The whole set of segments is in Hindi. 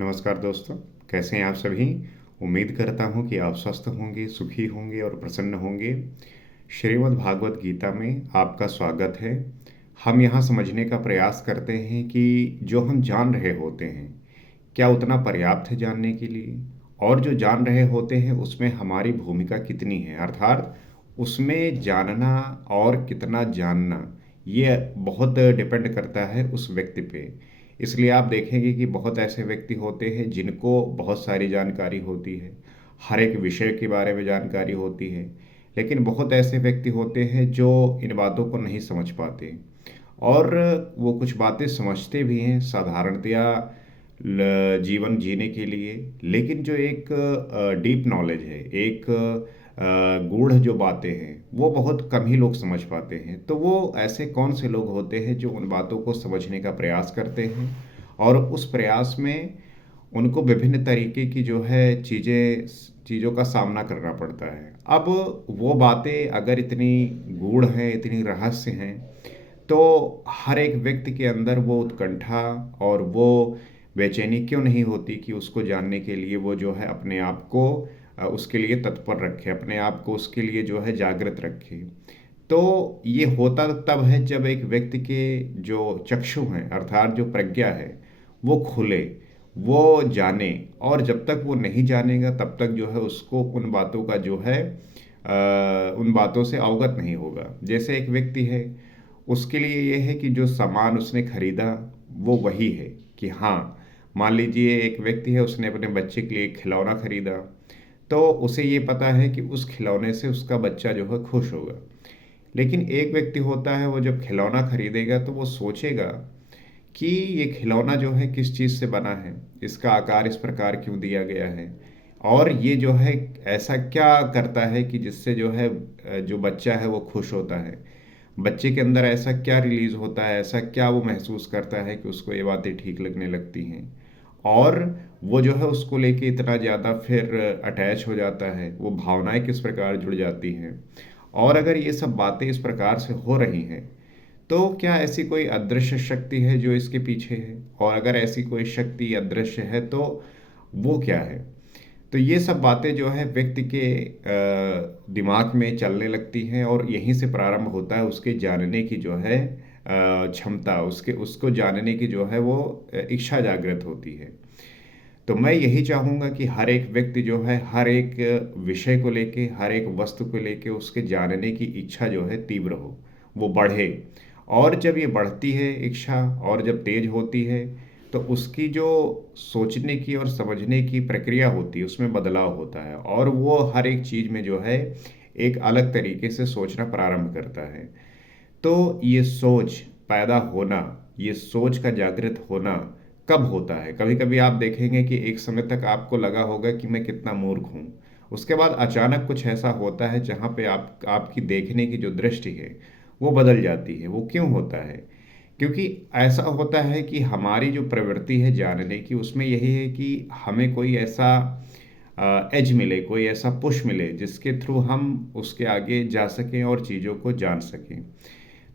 नमस्कार दोस्तों, कैसे हैं आप सभी? उम्मीद करता हूँ कि आप स्वस्थ होंगे, सुखी होंगे और प्रसन्न होंगे। श्रीमद् भागवत गीता में आपका स्वागत है। हम यहाँ समझने का प्रयास करते हैं कि जो हम जान रहे होते हैं, क्या उतना पर्याप्त है जानने के लिए? और जो जान रहे होते हैं, उसमें हमारी भूमिका कितनी है? अर्थात उसमें जानना और कितना जानना, ये बहुत डिपेंड करता है उस व्यक्ति पे। इसलिए आप देखेंगे कि बहुत ऐसे व्यक्ति होते हैं जिनको बहुत सारी जानकारी होती है, हर एक विषय के बारे में जानकारी होती है, लेकिन बहुत ऐसे व्यक्ति होते हैं जो इन बातों को नहीं समझ पाते। और वो कुछ बातें समझते भी हैं साधारणतया जीवन जीने के लिए, लेकिन जो एक डीप नॉलेज है, एक गूढ़ जो बातें हैं, वो बहुत कम ही लोग समझ पाते हैं। तो वो ऐसे कौन से लोग होते हैं जो उन बातों को समझने का प्रयास करते हैं और उस प्रयास में उनको विभिन्न तरीके की जो है चीज़ों का सामना करना पड़ता है। अब वो बातें अगर इतनी गूढ़ हैं, इतनी रहस्य हैं, तो हर एक व्यक्ति के अंदर वो उत्कंठा और वो बेचैनी क्यों नहीं होती कि उसको जानने के लिए वो जो है अपने आप को उसके लिए तत्पर रखे, अपने आप को उसके लिए जो है जागृत रखे। तो ये होता तब है जब एक व्यक्ति के जो चक्षु हैं, अर्थात जो प्रज्ञा है, वो खुले, वो जाने। और जब तक वो नहीं जानेगा तब तक जो है उसको उन बातों का जो है उन बातों से अवगत नहीं होगा। जैसे एक व्यक्ति है, उसके लिए ये है कि जो सामान उसने खरीदा वो वही है। कि हाँ, मान लीजिए एक व्यक्ति है, उसने अपने बच्चे के लिए एक खिलौना खरीदा, तो उसे ये पता है कि उस खिलौने से उसका बच्चा जो है खुश होगा। लेकिन एक व्यक्ति होता है, वो जब खिलौना खरीदेगा तो वो सोचेगा कि ये खिलौना जो है किस चीज़ से बना है, इसका आकार इस प्रकार क्यों दिया गया है, और ये जो है ऐसा क्या करता है कि जिससे जो है जो बच्चा है वो खुश होता है। बच्चे के अंदर ऐसा क्या रिलीज होता है, ऐसा क्या वो महसूस करता है कि उसको ये बातें ठीक लगने लगती हैं, और वो जो है उसको लेके इतना ज़्यादा फिर अटैच हो जाता है, वो भावनाएं किस प्रकार जुड़ जाती हैं। और अगर ये सब बातें इस प्रकार से हो रही हैं, तो क्या ऐसी कोई अदृश्य शक्ति है जो इसके पीछे है? और अगर ऐसी कोई शक्ति अदृश्य है तो वो क्या है? तो ये सब बातें जो है व्यक्ति के दिमाग में चलने लगती हैं, और यहीं से प्रारंभ होता है उसके जानने की जो है क्षमता, उसके उसको जानने की जो है वो इच्छा जागृत होती है। तो मैं यही चाहूँगा कि हर एक व्यक्ति जो है हर एक विषय को लेके, हर एक वस्तु को लेके उसके जानने की इच्छा जो है तीव्र हो, वो बढ़े। और जब ये बढ़ती है इच्छा और जब तेज होती है, तो उसकी जो सोचने की और समझने की प्रक्रिया होती है उसमें बदलाव होता है, और वो हर एक चीज़ में जो है एक अलग तरीके से सोचना प्रारंभ करता है। तो ये सोच पैदा होना, ये सोच का जागृत होना कब होता है? कभी-कभी आप देखेंगे कि एक समय तक आपको लगा होगा कि मैं कितना मूर्ख हूँ। उसके बाद अचानक कुछ ऐसा होता है जहाँ पे आप आपकी देखने की जो दृष्टि है, वो बदल जाती है। वो क्यों होता है? क्योंकि ऐसा होता है कि हमारी जो प्रवृत्ति है जानने की, उसमें यही है कि हमें कोई ऐसा एज मिले, कोई ऐसा पुश मिले जिसके थ्रू हम उसके आगे जा सकें और चीज़ों को जान सकें।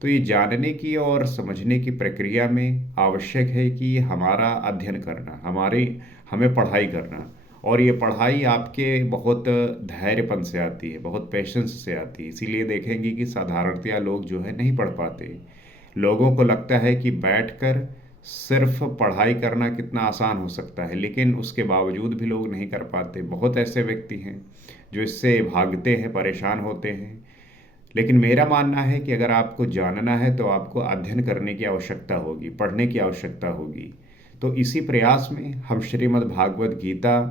तो ये जानने की और समझने की प्रक्रिया में आवश्यक है कि हमारा अध्ययन करना, हमारी हमें पढ़ाई करना। और ये पढ़ाई आपके बहुत धैर्यपन से आती है, बहुत पेशेंस से आती है। इसीलिए देखेंगे कि साधारणतया लोग जो है नहीं पढ़ पाते। लोगों को लगता है कि बैठकर सिर्फ पढ़ाई करना कितना आसान हो सकता है, लेकिन उसके बावजूद भी लोग नहीं कर पाते। बहुत ऐसे व्यक्ति हैं जो इससे भागते हैं, परेशान होते हैं। लेकिन मेरा मानना है कि अगर आपको जानना है तो आपको अध्ययन करने की आवश्यकता होगी, पढ़ने की आवश्यकता होगी। तो इसी प्रयास में हम श्रीमद् भागवत गीता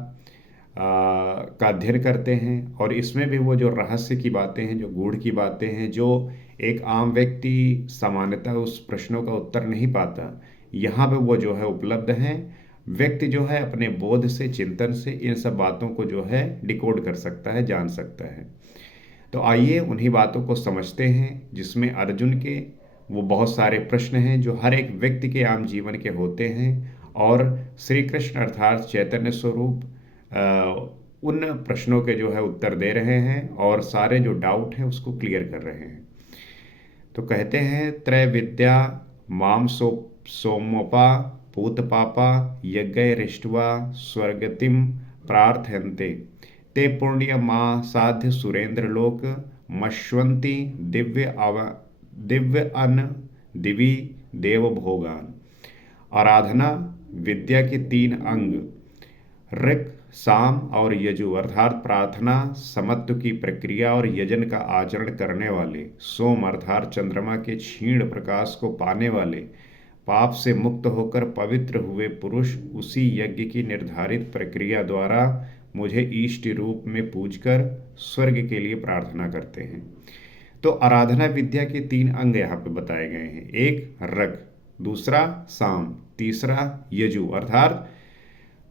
का अध्ययन करते हैं, और इसमें भी वो जो रहस्य की बातें हैं, जो गूढ़ की बातें हैं, जो एक आम व्यक्ति सामान्यतः उस प्रश्नों का उत्तर नहीं पाता, यहाँ पे वो जो है उपलब्ध हैं। व्यक्ति जो है अपने बोध से, चिंतन से इन सब बातों को जो है डिकोड कर सकता है, जान सकता है। तो आइए उन्हीं बातों को समझते हैं जिसमें अर्जुन के वो बहुत सारे प्रश्न हैं जो हर एक व्यक्ति के आम जीवन के होते हैं, और श्री कृष्ण अर्थात चैतन्य स्वरूप उन प्रश्नों के जो है उत्तर दे रहे हैं, और सारे जो डाउट हैं उसको क्लियर कर रहे हैं। तो कहते हैं त्रय विद्या माम सोमोपा पूतपापा यज्ञैरिष्ट्वा स्वर्गतिं प्रार्थयन्ते ते पुण्यमा साध्य सुरेंद्रलोक मश्वन्ति दिव्य अन्न दिवी देवभोगान। आराधना विद्या के 3 अंग ऋक् साम और यजु अर्थात प्रार्थना, समत्व की प्रक्रिया और यजन का आचरण करने वाले, सोम अर्थात चंद्रमा के क्षीण प्रकाश को पाने वाले, पाप से मुक्त होकर पवित्र हुए पुरुष उसी यज्ञ की निर्धारित प्रक्रिया द्वारा मुझे इष्ट रूप में पूजकर स्वर्ग के लिए प्रार्थना करते हैं। तो आराधना विद्या के 3 अंग यहाँ पे बताए गए हैं। एक ऋक्, दूसरा साम, तीसरा यजु अर्थात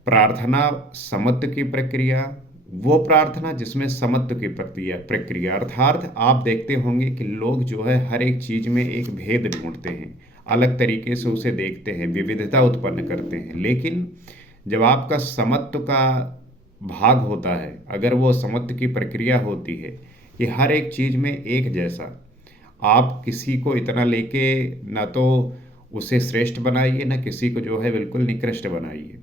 प्रार्थना समत्व की प्रक्रिया, वो प्रार्थना जिसमें समत्व की प्रक्रिया अर्थात आप देखते होंगे कि लोग जो है हर एक चीज में एक भेद ढूंढते हैं, अलग तरीके से उसे देखते हैं, विविधता उत्पन्न करते हैं। लेकिन जब आपका समत्व का भाग होता है, अगर वो समत्व की प्रक्रिया होती है कि हर एक चीज में एक जैसा, आप किसी को इतना लेके ना तो उसे श्रेष्ठ बनाइए, ना किसी को जो है बिल्कुल निकृष्ट बनाइए।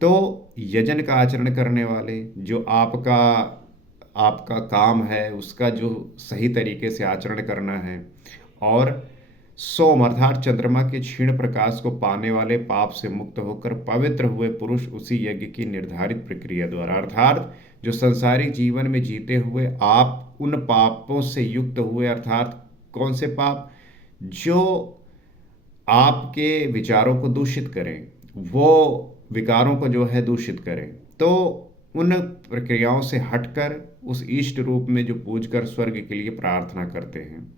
तो यजन का आचरण करने वाले, जो आपका आपका काम है उसका जो सही तरीके से आचरण करना है, और सोम अर्थात चंद्रमा के क्षीण प्रकाश को पाने वाले, पाप से मुक्त होकर पवित्र हुए पुरुष उसी यज्ञ की निर्धारित प्रक्रिया द्वारा अर्थात जो संसारिक जीवन में जीते हुए आप उन पापों से युक्त हुए, अर्थात कौन से पाप, जो आपके विचारों को दूषित करें, वो विकारों को जो है दूषित करें, तो उन प्रक्रियाओं से हटकर उस इष्ट रूप में जो पूज कर स्वर्ग के लिए प्रार्थना करते हैं।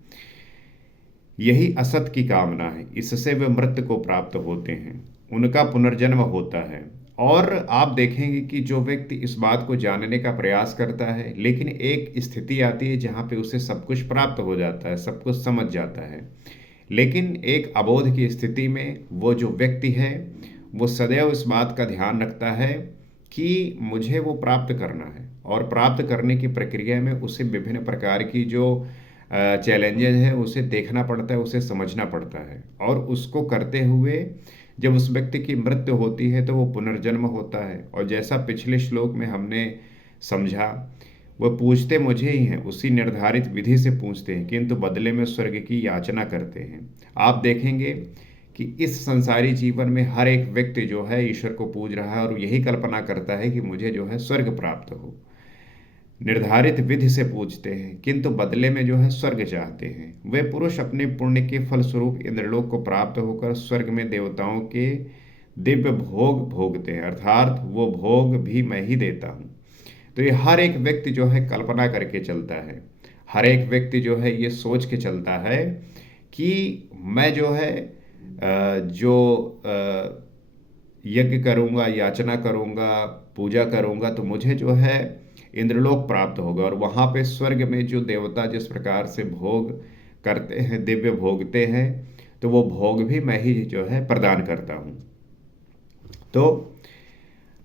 यही असत की कामना है, इससे वे मृत्यु को प्राप्त होते हैं, उनका पुनर्जन्म होता है। और आप देखेंगे कि जो व्यक्ति इस बात को जानने का प्रयास करता है, लेकिन एक स्थिति आती है जहाँ पे उसे सब कुछ प्राप्त हो जाता है, सब कुछ समझ जाता है, लेकिन एक अबोध की स्थिति में वो जो व्यक्ति है वो सदैव इस बात का ध्यान रखता है कि मुझे वो प्राप्त करना है, और प्राप्त करने की प्रक्रिया में उसे विभिन्न प्रकार की जो चैलेंजेस है उसे देखना पड़ता है, उसे समझना पड़ता है। और उसको करते हुए जब उस व्यक्ति की मृत्यु होती है तो वो पुनर्जन्म होता है। और जैसा पिछले श्लोक में हमने समझा, वह पूछते मुझे ही हैं, उसी निर्धारित विधि से पूछते हैं, किंतु बदले में स्वर्ग की याचना करते हैं। आप देखेंगे कि इस संसारी जीवन में हर एक व्यक्ति जो है ईश्वर को पूज रहा है और यही कल्पना करता है कि मुझे जो है स्वर्ग प्राप्त हो। निर्धारित विधि से पूजते हैं, किंतु बदले में जो है स्वर्ग चाहते हैं। वे पुरुष अपने पुण्य के फलस्वरूप इंद्रलोक को प्राप्त होकर स्वर्ग में देवताओं के दिव्य भोग भोगते हैं, अर्थात वो भोग भी मैं ही देता हूँ। तो ये हर एक व्यक्ति जो है कल्पना करके चलता है, हर एक व्यक्ति जो है ये सोच के चलता है कि मैं जो है जो यज्ञ करूँगा, याचना करूँगा, पूजा करूँगा, तो मुझे जो है इंद्रलोक प्राप्त होगा, और वहाँ पे स्वर्ग में जो देवता जिस प्रकार से भोग करते हैं, दिव्य भोगते हैं, तो वो भोग भी मैं ही जो है प्रदान करता हूँ। तो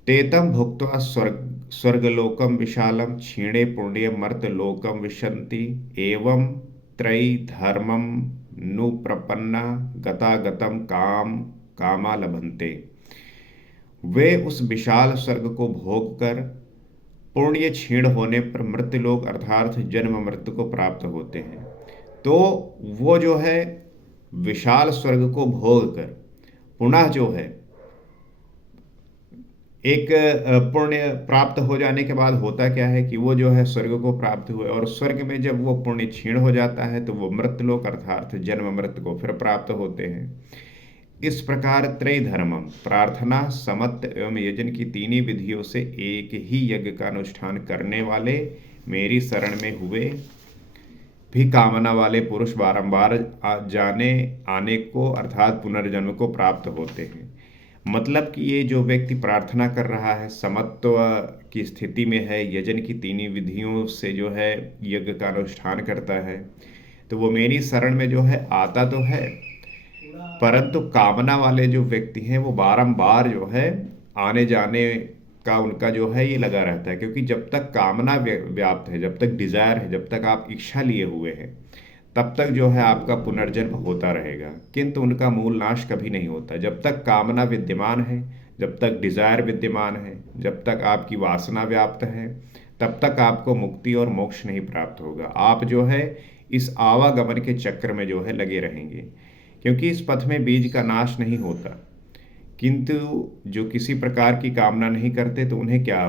तेतम भुक्त्वा स्वर्गलोकम विशालम क्षीणे पुण्य मर्त लोकम विशन्ति एवं त्रयी धर्मम नु प्रपन्ना गतागतम कामा लभन्ते। वे उस विशाल स्वर्ग को भोग कर पुण्य क्षीण होने पर मृत्युलोक अर्थात जन्म मृत्यु को प्राप्त होते हैं। तो वो जो है विशाल स्वर्ग को भोग कर पुनः जो है एक पुण्य प्राप्त हो जाने के बाद होता क्या है कि वो जो है स्वर्ग को प्राप्त हुए, और स्वर्ग में जब वो पुण्य क्षीण हो जाता है तो वो मृत्युलोक अर्थात जन्म मृत्यु को फिर प्राप्त होते हैं। इस प्रकार त्रय धर्मम प्रार्थना, समत्व एवं यजन की 3 विधियों से एक ही यज्ञ का अनुष्ठान करने वाले मेरी शरण में हुए भी कामना वाले पुरुष बारंबार जाने आने को अर्थात पुनर्जन्म को प्राप्त होते हैं। मतलब कि ये जो व्यक्ति प्रार्थना कर रहा है, समत्व की स्थिति में है, यजन की 3 विधियों से जो है यज्ञ का अनुष्ठान करता है, तो वो मेरी शरण में जो है आता तो है, परंतु कामना वाले जो व्यक्ति हैं वो बारंबार जो है आने जाने का उनका जो है ये लगा रहता है। क्योंकि जब तक कामना व्याप्त है, जब तक डिजायर है, जब तक आप इच्छा लिए हुए हैं, तब तक जो है आपका पुनर्जन्म होता रहेगा, किंतु उनका मूल नाश कभी नहीं होता। जब तक कामना विद्यमान है, जब तक डिजायर विद्यमान है, जब तक आपकी वासना व्याप्त है, तब तक आपको मुक्ति और मोक्ष नहीं प्राप्त होगा। आप जो है इस आवागमन के चक्र में जो है लगे रहेंगे, क्योंकि इस पथ में बीज का नाश नहीं होता। किंतु जो किसी प्रकार की कामना नहीं करते तो उन्हें क्या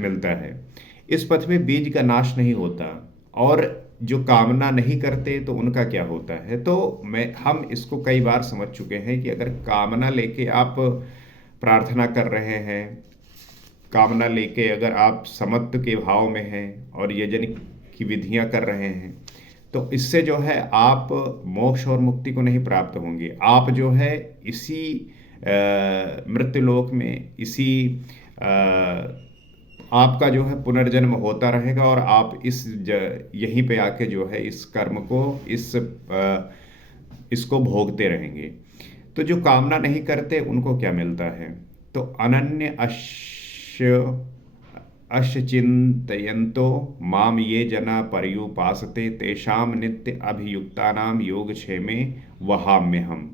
मिलता है? इस पथ में बीज का नाश नहीं होता, और जो कामना नहीं करते तो उनका क्या होता है? तो हम इसको कई बार समझ चुके हैं कि अगर कामना लेके आप प्रार्थना कर रहे हैं, कामना लेके अगर आप समत्व के भाव में हैं और यजन की विधियां कर रहे हैं, तो इससे जो है आप मोक्ष और मुक्ति को नहीं प्राप्त होंगे। आप जो है इसी मृत्युलोक में, इसी आपका जो है पुनर्जन्म होता रहेगा, और आप यहीं पे आके जो है इस कर्म को, इसको भोगते रहेंगे। तो जो कामना नहीं करते उनको क्या मिलता है? तो अनन्य अश्चिंतयन्तो माम ये जना पर्युपासते तेषाम नित्य अभियुक्तानाम योगक्षेमे वहाम्यहम्।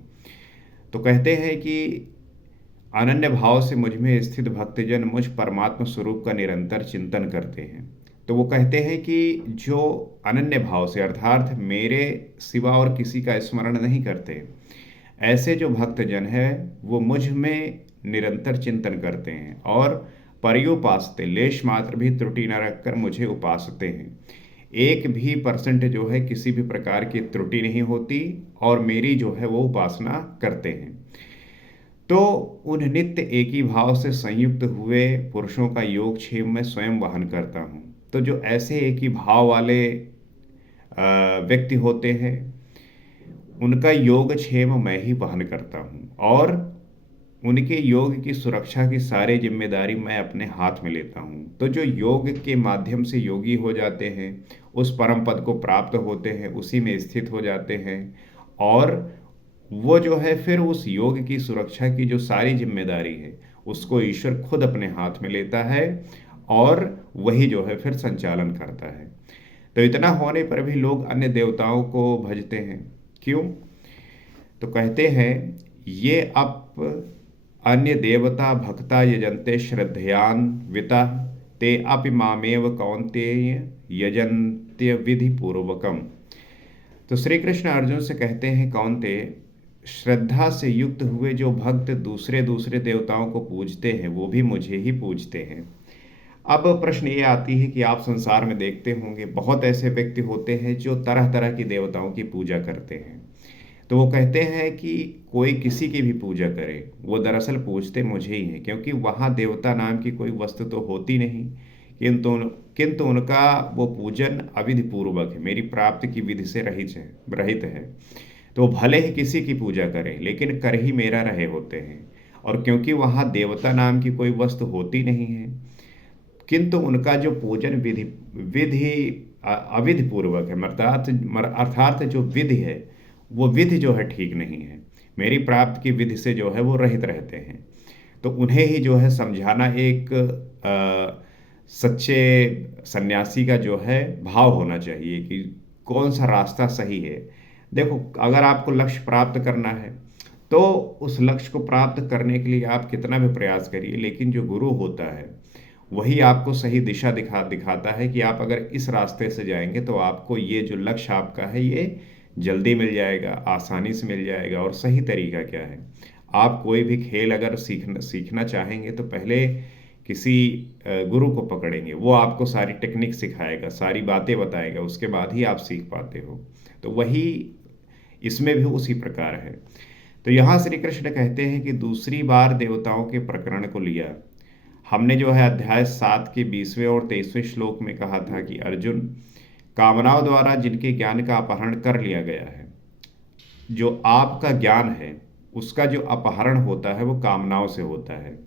तो कहते हैं कि अनन्य भाव से मुझ में स्थित भक्तजन मुझ परमात्मा स्वरूप का निरंतर चिंतन करते हैं। तो वो कहते हैं कि जो अनन्य भाव से, अर्थात मेरे सिवा और किसी का स्मरण नहीं करते, ऐसे जो भक्तजन है वो मुझ में निरंतर चिंतन करते हैं और पर्युपासते, लेश मात्र भी त्रुटि न रखकर मुझे उपासते हैं। 1% जो है किसी भी प्रकार की त्रुटि नहीं होती, और मेरी जो है वो उपासना करते हैं। तो उन नित्य एक ही भाव से संयुक्त हुए पुरुषों का योगक्षेम मैं स्वयं वहन करता हूँ। तो जो ऐसे एक ही भाव वाले व्यक्ति होते हैं, उनका योगक्षेम मैं ही वहन करता हूँ, और उनके योग की सुरक्षा की सारी जिम्मेदारी मैं अपने हाथ में लेता हूँ। तो जो योग के माध्यम से योगी हो जाते हैं, उस परम पद को प्राप्त होते हैं, उसी में स्थित हो जाते हैं, और वो जो है फिर उस योग की सुरक्षा की जो सारी जिम्मेदारी है उसको ईश्वर खुद अपने हाथ में लेता है, और वही जो है फिर संचालन करता है। तो इतना होने पर भी लोग अन्य देवताओं को भजते हैं। क्यों? तो कहते हैं ये अप अन्य देवता भक्ता यजन्ते श्रद्धयान्विता ते अपि मामेव कौन्तेय यजन्त्य विधि पूर्वकम। तो श्री कृष्ण अर्जुन से कहते हैं, कौन्तेय, श्रद्धा से युक्त हुए जो भक्त दूसरे दूसरे देवताओं को पूजते हैं वो भी मुझे ही पूजते हैं। अब प्रश्न ये आती है कि आप संसार में देखते होंगे बहुत ऐसे व्यक्ति होते हैं जो तरह तरह की देवताओं की पूजा करते हैं। तो वो कहते हैं कि कोई किसी की भी पूजा करे, वो दरअसल पूजते मुझे ही हैं, क्योंकि वहाँ देवता नाम की कोई वस्तु तो होती नहीं, किंतु उनका वो पूजन अविधि पूर्वक है, मेरी प्राप्ति की विधि से रहित है। तो भले ही किसी की पूजा करें, लेकिन कर ही मेरा रहे होते हैं। और क्योंकि वहाँ देवता नाम की कोई वस्तु होती नहीं है, किंतु उनका जो पूजन विधि विधि अविधि पूर्वक है, अर्थात जो विधि है वो विधि जो है ठीक नहीं है, मेरी प्राप्ति की विधि से जो है वो रहित रहते हैं। तो उन्हें ही जो है समझाना एक सच्चे सन्यासी का जो है भाव होना चाहिए कि कौन सा रास्ता सही है। देखो, अगर आपको लक्ष्य प्राप्त करना है तो उस लक्ष्य को प्राप्त करने के लिए आप कितना भी प्रयास करिए, लेकिन जो गुरु होता है वही आपको सही दिशा दिखाता है कि आप अगर इस रास्ते से जाएंगे तो आपको ये जो लक्ष्य आपका है ये जल्दी मिल जाएगा, आसानी से मिल जाएगा। और सही तरीका क्या है, आप कोई भी खेल अगर सीखना चाहेंगे तो पहले किसी गुरु को पकड़ेंगे, वो आपको सारी टेक्निक सिखाएगा, सारी बातें बताएगा, उसके बाद ही आप सीख पाते हो। तो वही इसमें भी उसी प्रकार है। तो यहाँ श्री कृष्ण कहते हैं कि दूसरी बार देवताओं के प्रकरण को लिया। हमने जो है अध्याय 7 के 20वें और 23वें श्लोक में कहा था कि अर्जुन, कामनाओं द्वारा जिनके ज्ञान का अपहरण कर लिया गया है, जो आपका ज्ञान है उसका जो अपहरण होता है वो कामनाओं से होता है,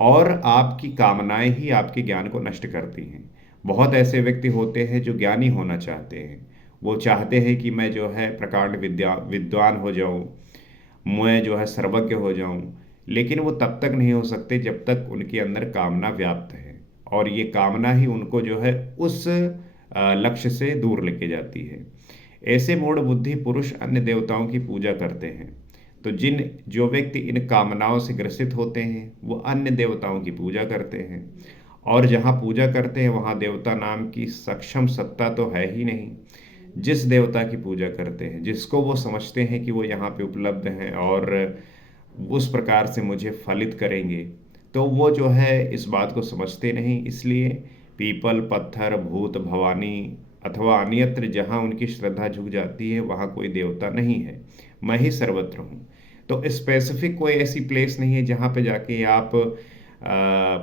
और आपकी कामनाएं ही आपके ज्ञान को नष्ट करती हैं। बहुत ऐसे व्यक्ति होते हैं जो ज्ञानी होना चाहते हैं, वो चाहते हैं कि मैं जो है प्रकांड विद्वान हो जाऊं, मैं जो है सर्वज्ञ हो जाऊं, लेकिन वो तब तक नहीं हो सकते जब तक उनके अंदर कामना व्याप्त है, और ये कामना ही उनको जो है उस लक्ष्य से दूर लेके जाती है। ऐसे मूढ़ बुद्धि पुरुष अन्य देवताओं की पूजा करते हैं। तो जो व्यक्ति इन कामनाओं से ग्रसित होते हैं वो अन्य देवताओं की पूजा करते हैं, और जहाँ पूजा करते हैं वहाँ देवता नाम की सक्षम सत्ता तो है ही नहीं। जिस देवता की पूजा करते हैं, जिसको वो समझते हैं कि वो यहाँ पे उपलब्ध हैं और उस प्रकार से मुझे फलित करेंगे, तो वो जो है इस बात को समझते नहीं। इसलिए पीपल, पत्थर, भूत, भवानी अथवा अन्यत्र जहाँ उनकी श्रद्धा झुक जाती है वहाँ कोई देवता नहीं है, मैं ही सर्वत्र हूँ। तो स्पेसिफिक कोई ऐसी प्लेस नहीं है जहाँ पे जाके आप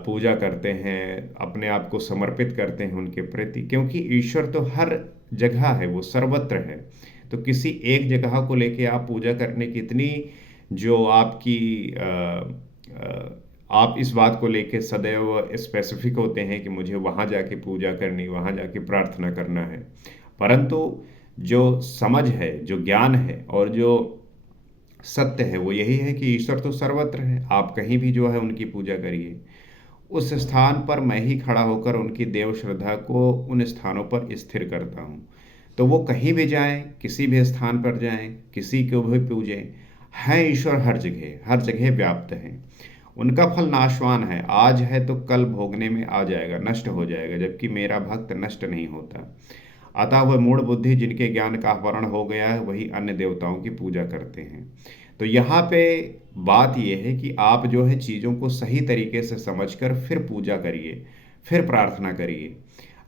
पूजा करते हैं, अपने आप को समर्पित करते हैं उनके प्रति, क्योंकि ईश्वर तो हर जगह है, वो सर्वत्र है। तो किसी एक जगह को लेके आप पूजा करने की इतनी जो आपकी आप इस बात को लेके सदैव स्पेसिफिक होते हैं कि मुझे वहाँ जाके पूजा करनी, वहाँ जाके प्रार्थना करना है। परंतु जो समझ है, जो ज्ञान है और जो सत्य है वो यही है कि ईश्वर तो सर्वत्र है, आप कहीं भी जो है उनकी पूजा करिए। उस स्थान पर मैं ही खड़ा होकर उनकी देव श्रद्धा को उन स्थानों पर स्थिर करता हूँ। तो वो कहीं भी जाएं, किसी भी स्थान पर जाएं, किसी को भी पूजें, है ईश्वर हर जगह व्याप्त हैं। उनका फल नाशवान है, आज है तो कल भोगने में आ जाएगा, नष्ट हो जाएगा, जबकि मेरा भक्त नष्ट नहीं होता। अतः वह मूढ़ बुद्धि जिनके ज्ञान का आवरण हो गया है वही अन्य देवताओं की पूजा करते हैं। तो यहाँ पे बात यह है कि आप जो है चीज़ों को सही तरीके से समझकर फिर पूजा करिए, फिर प्रार्थना करिए।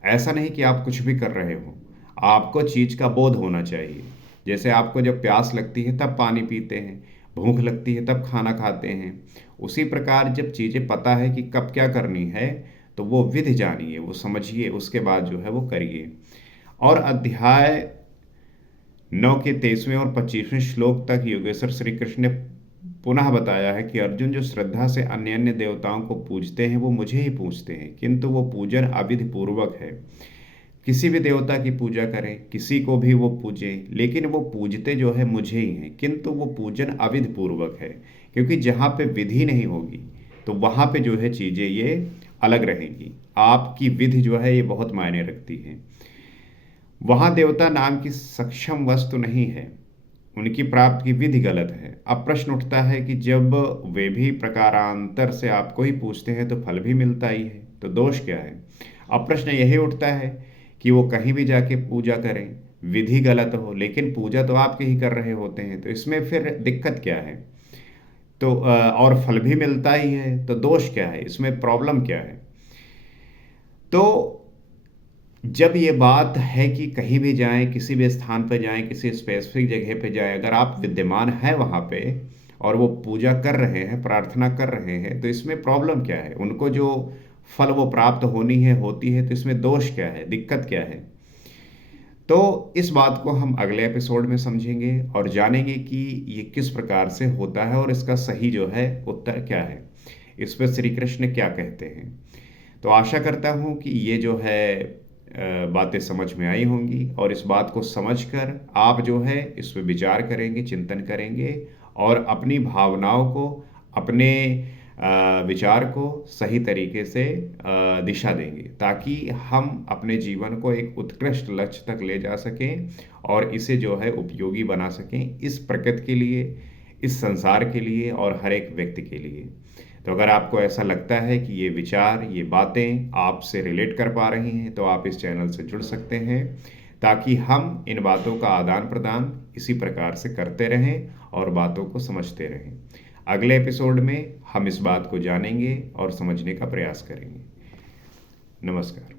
ऐसा नहीं कि आप कुछ भी कर रहे हो, आपको चीज़ का बोध होना चाहिए। जैसे आपको जब प्यास लगती है तब पानी पीते हैं, भूख लगती है तब खाना खाते हैं, उसी प्रकार जब चीज़ें पता है कि कब क्या करनी है तो वो विधि जानिए, वो समझिए, उसके बाद जो है वो करिए। और अध्याय 9 के 23वें और 25वें श्लोक तक योगेश्वर श्री कृष्ण ने पुनः बताया है कि अर्जुन जो श्रद्धा से अन्य अन्य देवताओं को पूजते हैं वो मुझे ही पूजते हैं, किंतु वो पूजन अविधि पूर्वक है। किसी भी देवता की पूजा करें, किसी को भी वो पूजें, लेकिन वो पूजते जो है मुझे ही हैं, किंतु वो पूजन अविधि पूर्वक है। क्योंकि जहाँ पे विधि नहीं होगी तो वहाँ पे जो है चीज़ें ये अलग रहेंगी। आपकी विधि जो है ये बहुत मायने रखती है। वहाँ देवता नाम की सक्षम वस्तु नहीं है, उनकी प्राप्ति की विधि गलत है। अब प्रश्न उठता है कि जब वे भी प्रकारांतर से आपको ही पूछते हैं तो फल भी मिलता ही है, तो दोष क्या है? अब प्रश्न यही उठता है कि वो कहीं भी जाके पूजा करें, विधि गलत हो, लेकिन पूजा तो आपके ही कर रहे होते हैं, तो इसमें फिर दिक्कत क्या है? तो और फल भी मिलता ही है, तो दोष क्या है इसमें, प्रॉब्लम क्या है? तो जब ये बात है कि कहीं भी जाएं, किसी भी स्थान पर जाएं, किसी स्पेसिफिक जगह पे जाएं, अगर आप विद्यमान हैं वहाँ पे और वो पूजा कर रहे हैं, प्रार्थना कर रहे हैं, तो इसमें प्रॉब्लम क्या है? उनको जो फल वो प्राप्त होनी है होती है, तो इसमें दोष क्या है, दिक्कत क्या है? तो इस बात को हम अगले एपिसोड में समझेंगे और जानेंगे कि ये किस प्रकार से होता है और इसका सही जो है उत्तर क्या है, इस पर श्री कृष्ण क्या कहते हैं। तो आशा करता हूँ कि ये जो है बातें समझ में आई होंगी, और इस बात को समझकर आप जो है इस पर विचार करेंगे, चिंतन करेंगे और अपनी भावनाओं को, अपने विचार को सही तरीके से दिशा देंगे, ताकि हम अपने जीवन को एक उत्कृष्ट लक्ष्य तक ले जा सकें और इसे जो है उपयोगी बना सकें, इस प्रकृति के लिए, इस संसार के लिए और हर एक व्यक्ति के लिए। तो अगर आपको ऐसा लगता है कि ये विचार, ये बातें आपसे रिलेट कर पा रही हैं, तो आप इस चैनल से जुड़ सकते हैं, ताकि हम इन बातों का आदान प्रदान इसी प्रकार से करते रहें और बातों को समझते रहें। अगले एपिसोड में हम इस बात को जानेंगे और समझने का प्रयास करेंगे। नमस्कार।